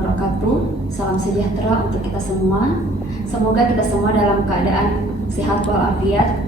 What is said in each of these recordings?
wabarakatuh. Salam sejahtera untuk kita semua. Semoga kita semua dalam keadaan sehat walafiat.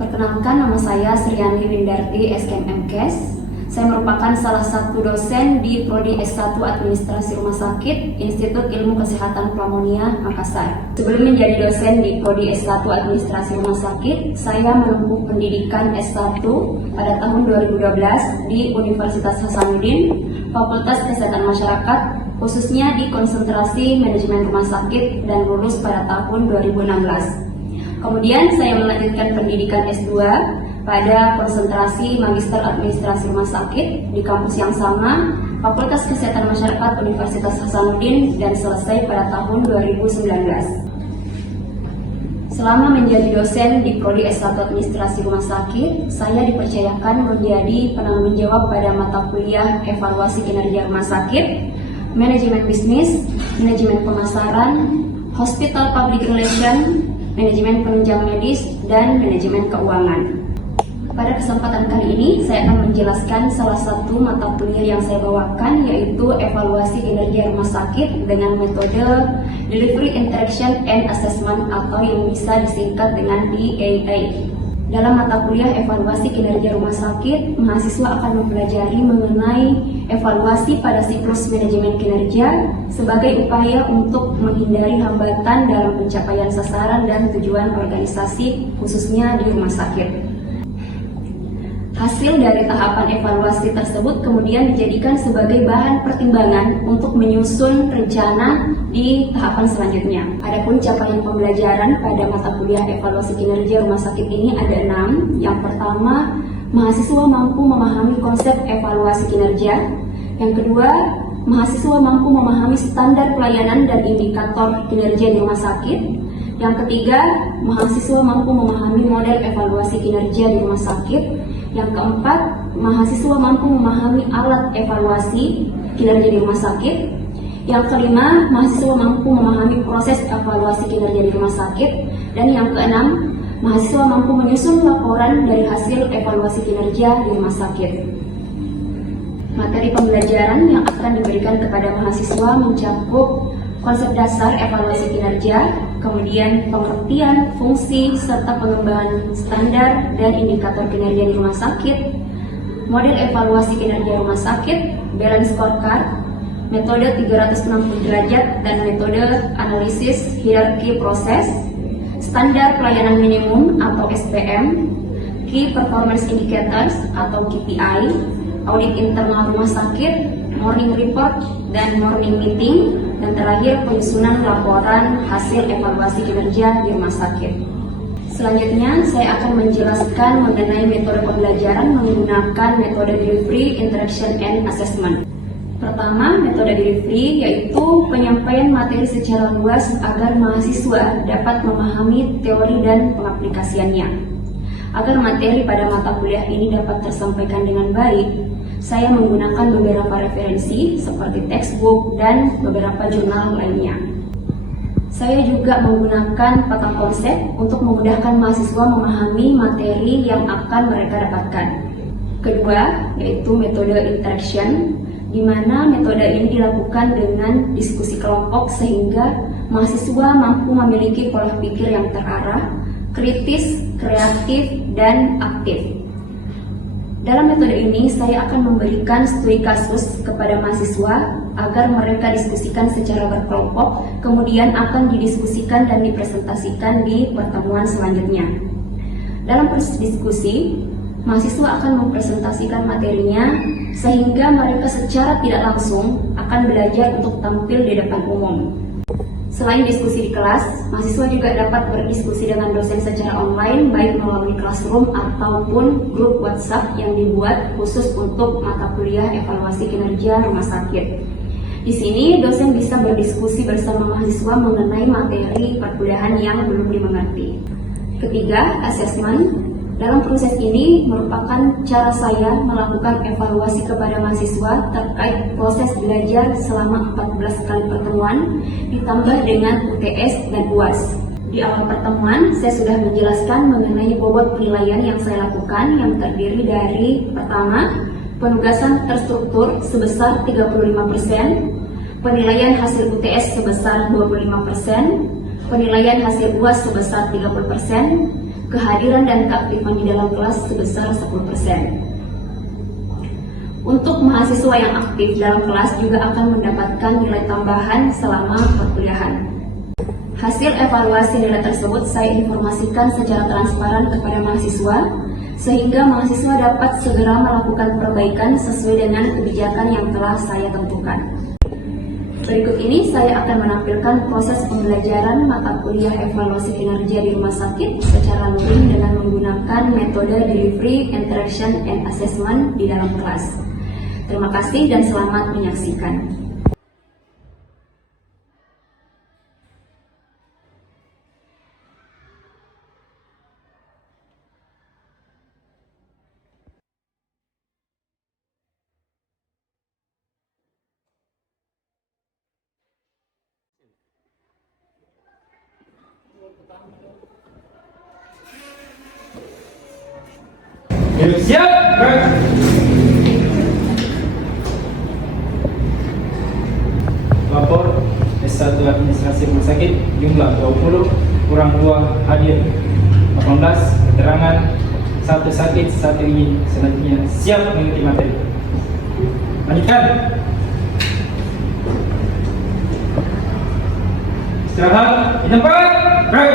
Perkenalkan, nama saya Sriani Windarti, SKM-MKes. Saya merupakan salah satu dosen di Prodi S1 Administrasi Rumah Sakit Institut Ilmu Kesehatan Pramonia, Makassar. Sebelum menjadi dosen di Prodi S1 Administrasi Rumah Sakit, saya menempuh pendidikan S1 pada tahun 2012 di Universitas Hasanuddin, Fakultas Kesehatan Masyarakat, khususnya di konsentrasi manajemen rumah sakit, dan lulus pada tahun 2016. Kemudian saya melanjutkan pendidikan S2 pada konsentrasi Magister Administrasi Rumah Sakit di kampus yang sama, Fakultas Kesehatan Masyarakat Universitas Hasanuddin, dan selesai pada tahun 2019. Selama menjadi dosen di Prodi S1 Administrasi Rumah Sakit, saya dipercayakan menjadi penanggung jawab pada mata kuliah Evaluasi Kinerja Rumah Sakit, Manajemen Bisnis, Manajemen Pemasaran, Hospital Public Relation, Manajemen Penunjang Medis, dan Manajemen Keuangan. Pada kesempatan kali ini, saya akan menjelaskan salah satu mata kuliah yang saya bawakan, yaitu Evaluasi Kinerja Rumah Sakit dengan metode Delivery Interaction and Assessment, atau yang bisa disingkat dengan DAA. Dalam mata kuliah Evaluasi Kinerja Rumah Sakit, mahasiswa akan mempelajari mengenai evaluasi pada siklus manajemen kinerja sebagai upaya untuk menghindari hambatan dalam pencapaian sasaran dan tujuan organisasi, khususnya di rumah sakit. Hasil dari tahapan evaluasi tersebut kemudian dijadikan sebagai bahan pertimbangan untuk menyusun rencana di tahapan selanjutnya. Adapun capaian pembelajaran pada mata kuliah Evaluasi Kinerja Rumah Sakit ini ada 6. Yang pertama, mahasiswa mampu memahami konsep evaluasi kinerja. Yang kedua, mahasiswa mampu memahami standar pelayanan dan indikator kinerja di rumah sakit. Yang ketiga, mahasiswa mampu memahami model evaluasi kinerja di rumah sakit. Yang keempat, mahasiswa mampu memahami alat evaluasi kinerja di rumah sakit. Yang kelima, mahasiswa mampu memahami proses evaluasi kinerja di rumah sakit. Dan yang keenam, mahasiswa mampu menyusun laporan dari hasil evaluasi kinerja di rumah sakit. Materi pembelajaran yang akan diberikan kepada mahasiswa mencakup konsep dasar evaluasi kinerja, kemudian pengertian, fungsi, serta pengembangan standar dan indikator kinerja di rumah sakit, model evaluasi kinerja rumah sakit, balance scorecard, metode 360 derajat dan metode analisis hierarki proses, standar pelayanan minimum atau SPM, key performance indicators atau KPI, audit internal rumah sakit, morning report dan morning meeting, dan terakhir penyusunan laporan hasil evaluasi kinerja di rumah sakit. Selanjutnya, saya akan menjelaskan mengenai metode pembelajaran menggunakan metode Delivery Interaction and Assessment. Pertama, metode delivery yaitu penyampaian materi secara luas agar mahasiswa dapat memahami teori dan pengaplikasiannya. Agar materi pada mata kuliah ini dapat tersampaikan dengan baik, saya menggunakan beberapa referensi seperti textbook dan beberapa jurnal lainnya. Saya juga menggunakan patah konsep untuk memudahkan mahasiswa memahami materi yang akan mereka dapatkan. Kedua, yaitu metode interaction, di mana metode ini dilakukan dengan diskusi kelompok sehingga mahasiswa mampu memiliki pola pikir yang terarah, kritis, kreatif, dan aktif. Dalam metode ini, saya akan memberikan studi kasus kepada mahasiswa agar mereka diskusikan secara berkelompok, kemudian akan didiskusikan dan dipresentasikan di pertemuan selanjutnya. Dalam proses diskusi, mahasiswa akan mempresentasikan materinya sehingga mereka secara tidak langsung akan belajar untuk tampil di depan umum. Selain diskusi di kelas, mahasiswa juga dapat berdiskusi dengan dosen secara online, baik melalui classroom ataupun grup WhatsApp yang dibuat khusus untuk mata kuliah evaluasi kinerja rumah sakit. Di sini, dosen bisa berdiskusi bersama mahasiswa mengenai materi perkuliahan yang belum dimengerti. Ketiga, assessment. Dalam proses ini merupakan cara saya melakukan evaluasi kepada mahasiswa terkait proses belajar selama 14 kali pertemuan ditambah dengan UTS dan UAS. Di awal pertemuan, saya sudah menjelaskan mengenai bobot penilaian yang saya lakukan yang terdiri dari pertama, penugasan terstruktur sebesar 35%, penilaian hasil UTS sebesar 25%, penilaian hasil UAS sebesar 30%, kehadiran dan keaktifan di dalam kelas sebesar 10%. Untuk mahasiswa yang aktif dalam kelas juga akan mendapatkan nilai tambahan selama perkuliahan. Hasil evaluasi nilai tersebut saya informasikan secara transparan kepada mahasiswa, sehingga mahasiswa dapat segera melakukan perbaikan sesuai dengan kebijakan yang telah saya tentukan. Berikut ini saya akan menampilkan proses pembelajaran mata kuliah evaluasi kinerja di rumah sakit secara luring dengan menggunakan metode delivery, interaction, and assessment di dalam kelas. Terima kasih dan selamat menyaksikan. Siap, lapor S1 administrasi rumah sakit jumlah 20 kurang 2 hadir 18, keterangan 1 sakit 1 ingin. Selanjutnya siap mengikuti materi. Lanjutkan. Istirahat di tempat. Break.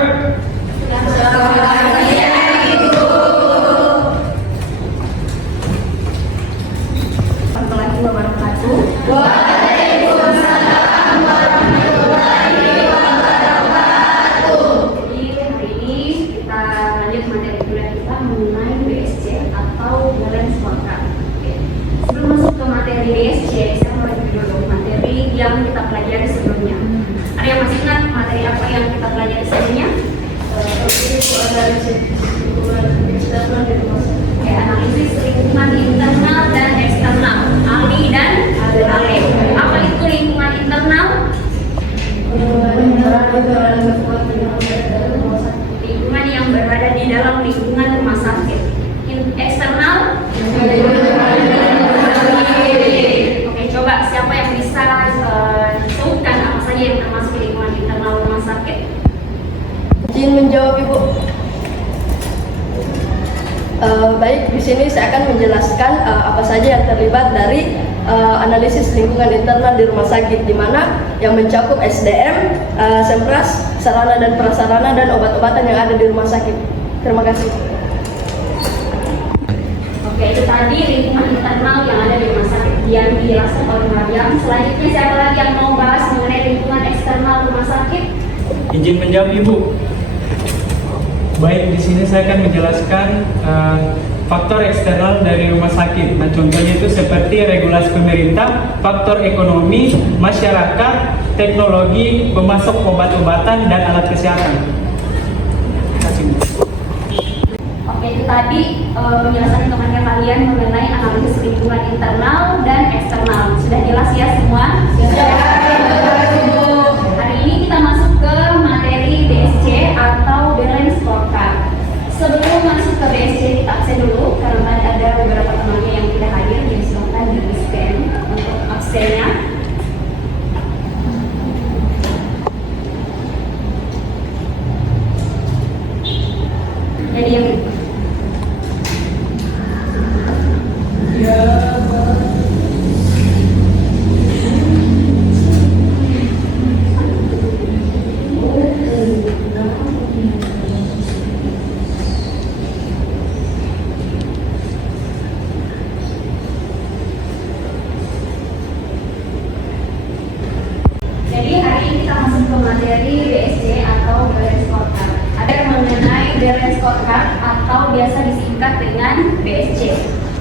Yang kita pelajari sebelumnya. Ada yang masih ingat materi apa yang kita pelajari sebelumnya? Analisis lingkungan internal dan eksternal, ALI dan ALE. Apa itu lingkungan internal? Lingkungan yang berada di dalam lingkungan rumah sakit. Eksternal? Oke, coba siapa yang bisa sebutkan apa saja yang termasuk lingkungan internal rumah sakit? Izin menjawab, Ibu. Baik, di sini saya akan menjelaskan apa saja yang terlibat dari analisis lingkungan internal di rumah sakit, di mana yang mencakup SDM, Sempras, sarana dan prasarana, dan obat-obatan yang ada di rumah sakit. Terima kasih. Oke, itu tadi lingkungan internal yang ada di rumah sakit yang dijelaskan oleh Mariam. Selanjutnya siapa lagi yang mau bahas mengenai lingkungan eksternal rumah sakit? Izin menjawab, Ibu. Baik, di sini saya akan menjelaskan faktor eksternal dari rumah sakit. Nah, contohnya itu seperti regulasi pemerintah, faktor ekonomi, masyarakat, teknologi, pemasok obat-obatan dan alat kesehatan. Oke, itu tadi penjelasan teman-teman kalian mengenai analisis lingkungan internal dan eksternal. Sudah jelas ya semua? Hari ini kita masuk ke materi BSC atau Balance Scorecard. Sebelum masuk ke BSC, kita absen dulu karena tadi ada beberapa temannya yang tidak hadir, jadi silakan di-scan untuk absennya. Jadi yang hari ini kita masuk ke materi BSC atau Balance Scorecard. Ada yang mengenai Balance Scorecard atau biasa disingkat dengan BSC.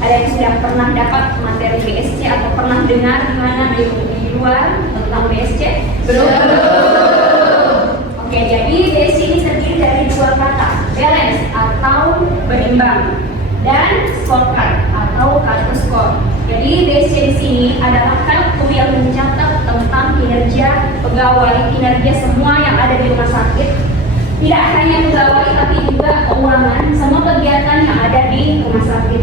Ada yang sudah pernah dapat materi BSC atau pernah dengar di mana di luar tentang BSC? Belum? Oke, jadi BSC ini terdiri dari dua kata, balance atau berimbang, dan scorecard atau kartu skor. Jadi BSC di sini adalah kartu yang mencatat tentang kinerja pegawai, kinerja semua yang ada di rumah sakit. Tidak hanya pegawai tapi juga keuangan, semua kegiatan yang ada di rumah sakit.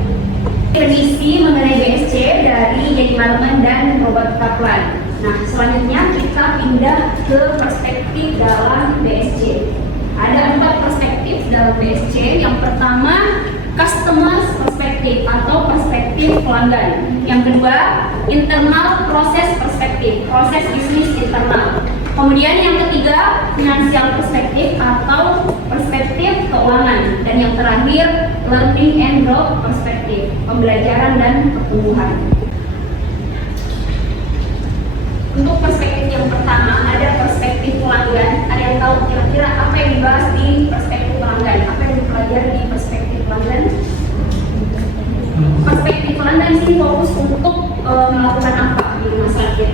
Revisi mengenai BSC dari Jadi Marman dan Robert Kaplan. Nah, selanjutnya kita pindah ke perspektif dalam BSC. Ada 4 perspektif dalam BSC. Yang pertama, customer perspektif atau perspektif pelanggan. Yang kedua, internal proses perspektif, proses bisnis internal. Kemudian yang ketiga, financial perspektif atau perspektif keuangan. Dan yang terakhir, learning and growth perspektif, pembelajaran dan pertumbuhan. Untuk perspektif yang pertama, ada perspektif pelanggan. Ada yang tahu kira-kira apa yang dibahas di perspektif pelanggan? Apa yang dipelajari di perspektif pelanggan? Perspektif pelanggan sih fokus untuk melakukan apa di rumah sakit.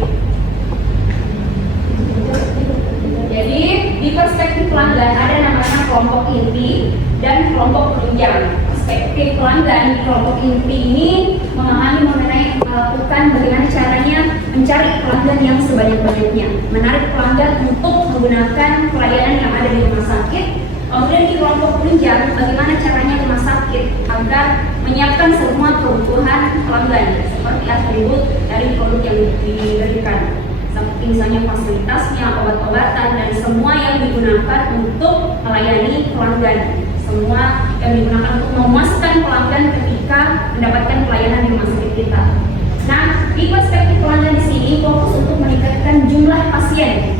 Jadi di perspektif pelanggan ada namanya kelompok inti dan kelompok penunjang. Perspektif pelanggan di kelompok inti ini memahami mengenai melakukan bagaimana caranya mencari pelanggan yang sebanyak-banyaknya, menarik pelanggan untuk menggunakan pelayanan yang ada di rumah sakit. Kemudian di kelompok penunjang, bagaimana caranya rumah sakit agar menyiapkan semua kebutuhan pelanggan seperti atribut dari produk yang diberikan, seperti misalnya fasilitasnya, obat-obatan, dan semua yang digunakan untuk melayani pelanggan, semua yang digunakan untuk memuaskan pelanggan ketika mendapatkan pelayanan di rumah sakit kita. Nah, di perspektif pelanggan di sini fokus untuk meningkatkan jumlah pasien,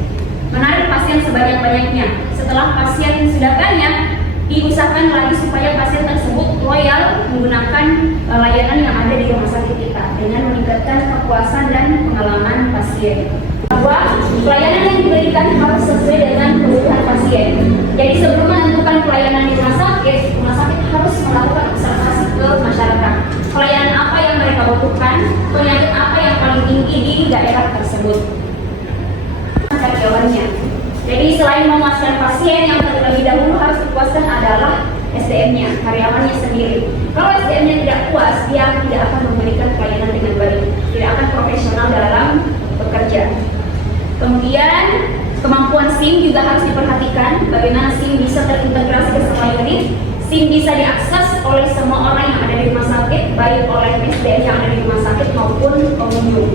menarik pasien sebanyak-banyaknya. Setelah pasien sudah banyak, diusahakan lagi supaya pasien tersebut loyal menggunakan layanan yang ada di rumah sakit kita dengan meningkatkan kepuasan dan pengalaman pasien. Bahwa pelayanan yang diberikan harus sesuai dengan kebutuhan pasien. Jadi sebelum menentukan pelayanan di rumah sakit harus melakukan observasi ke masyarakat. Pelayanan apa yang mereka butuhkan, penyakit apa yang paling tinggi di daerah tersebut. Karyawannya. Jadi selain memuaskan pasien, yang terlebih dahulu harus dipuaskan adalah SDM-nya, karyawannya sendiri. Kalau SDM-nya tidak puas, dia tidak akan memberikan pelayanan dengan baik, tidak akan profesional dalam bekerja. Kemudian kemampuan SIM juga harus diperhatikan, bagaimana SIM bisa terintegrasi ke semua unit, SIM bisa diakses oleh semua orang yang ada di rumah sakit, baik oleh SDM yang ada di rumah sakit maupun pengunjung.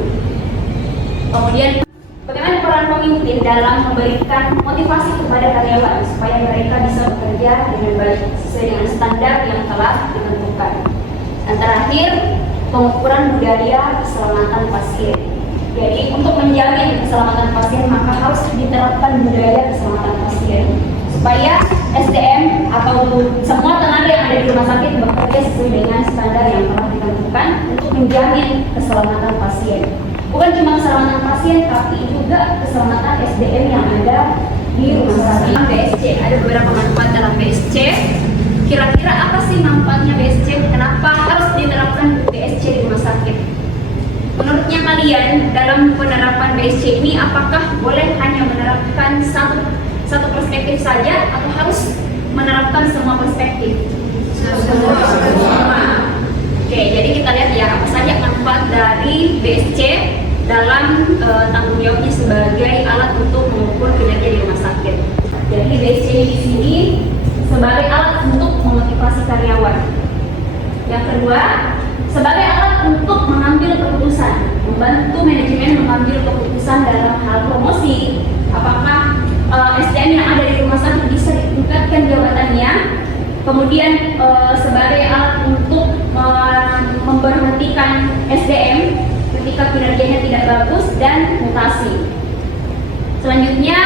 Kemudian bagaimana peran pemimpin dalam memberikan motivasi kepada karyawan supaya mereka bisa bekerja dengan baik sesuai dengan standar yang telah ditentukan. Dan terakhir, pengukuran budaya keselamatan pasien. Jadi untuk menjamin keselamatan pasien maka harus diterapkan budaya keselamatan pasien supaya SDM atau semua tenaga yang ada di rumah sakit bekerja sesuai dengan standar yang telah ditentukan untuk menjamin keselamatan pasien. Bukan cuma keselamatan pasien, tapi juga keselamatan SDM yang ada di rumah sakit. BSC, ada beberapa manfaat dalam BSC. Kira-kira apa sih manfaatnya BSC? Kenapa harus diterapkan BSC di rumah sakit? Menurutnya kalian dalam penerapan BSC ini apakah boleh hanya menerapkan satu perspektif saja atau harus menerapkan semua perspektif? Semua. Oke, jadi kita lihat ya apa saja manfaat dari BSC dalam tanggung jawabnya sebagai alat untuk mengukur kinerja di rumah sakit. Jadi BSC di sini sebagai alat untuk memotivasi karyawan. Yang kedua, sebagai alat untuk mengambil keputusan, membantu manajemen mengambil keputusan dalam hal promosi. Apakah SDM yang ada di rumah sakit bisa ditingkatkan jabatannya? Kemudian sebagai alat untuk memberhentikan SDM ketika kinerjanya tidak bagus dan mutasi. Selanjutnya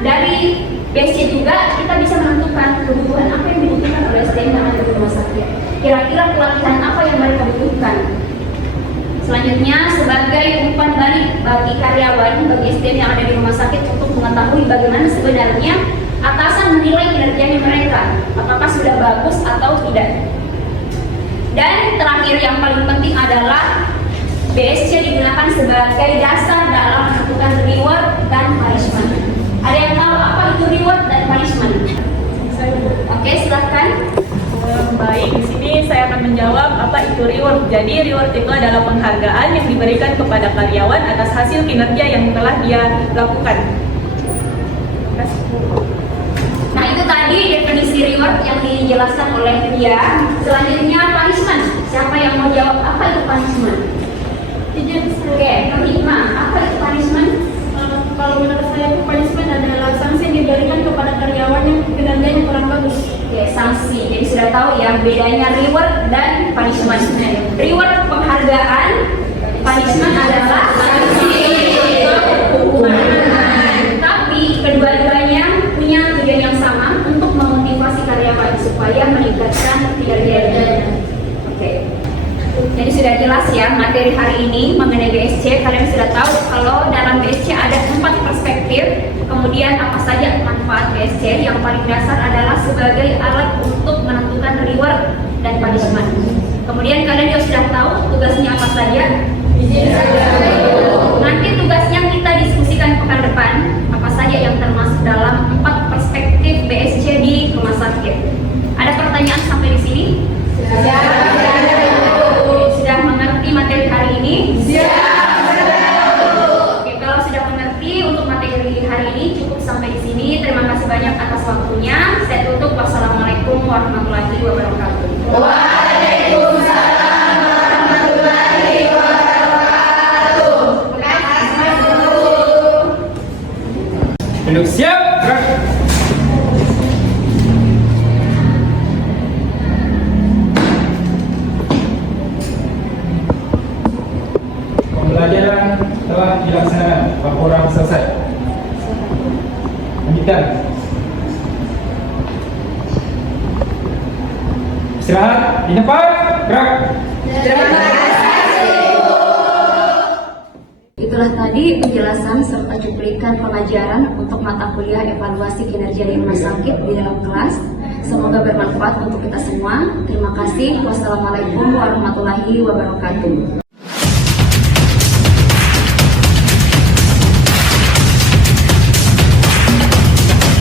dari BSC juga kita bisa menentukan kebutuhan apa yang dibutuhkan oleh SDM yang ada di rumah sakit. Kira-kira pelatihan apa yang mereka butuhkan. Selanjutnya sebagai umpan balik bagi karyawan, bagi SDM yang ada di rumah sakit untuk mengetahui bagaimana sebenarnya atasan menilai kinerjanya mereka, apakah sudah bagus atau tidak. Dan terakhir yang paling penting adalah BSC digunakan sebagai dasar dalam menentukan reward dan punishment. Ada yang tahu apa itu reward dan punishment? Oke, silakan. Baik, di sini saya akan menjawab apa itu reward. Jadi reward itu adalah penghargaan yang diberikan kepada karyawan atas hasil kinerja yang telah dia lakukan. Nah, itu tadi definisi reward yang dijelaskan oleh dia. Selanjutnya punishment. Siapa yang mau jawab apa itu punishment? Oke, kelima, apa itu punishment? Kalau menurut saya itu punishment adalah sanksi yang diberikan kepada karyawan yang kinerjanya kurang bagus. Oke, sanksi. Jadi sudah tahu ya bedanya reward dan punishment. Reward penghargaan, punishment adalah sanksi hukuman. Tapi kedua-duanya punya tujuan yang sama untuk memotivasi karyawan supaya meningkatkan kinerjanya. Oke. Jadi sudah jelas ya materi hari ini mengenai BSC. Kalian sudah tahu kalau dalam BSC ada 4 perspektif. Kemudian apa saja manfaat BSC? Yang paling dasar adalah sebagai alat untuk menentukan reward dan punishment. Kemudian kalian juga sudah tahu tugasnya apa saja. Nanti tugasnya kita diskusikan pekan depan apa saja yang termasuk dalam 4 perspektif BSC di rumah sakit. Ada pertanyaan sampai di sini? Sudah mengerti materi hari ini? Oke, kalau sudah mengerti untuk materi hari ini cukup sampai di sini. Terima kasih banyak atas waktunya. Saya tutup. Wassalamualaikum warahmatullahi wabarakatuh. Waalaikumsalam warahmatullahi wabarakatuh. Duduk siap, gerak. Pembelajaran telah dilaksanakan, laporan selesai. Lanjutkan. Istirahat di tempat, gerak. Itulah tadi penjelasan serta cuplikan pengajaran untuk mata kuliah evaluasi kinerja di rumah sakit di dalam kelas. Semoga bermanfaat untuk kita semua. Terima kasih. Wassalamualaikum warahmatullahi wabarakatuh.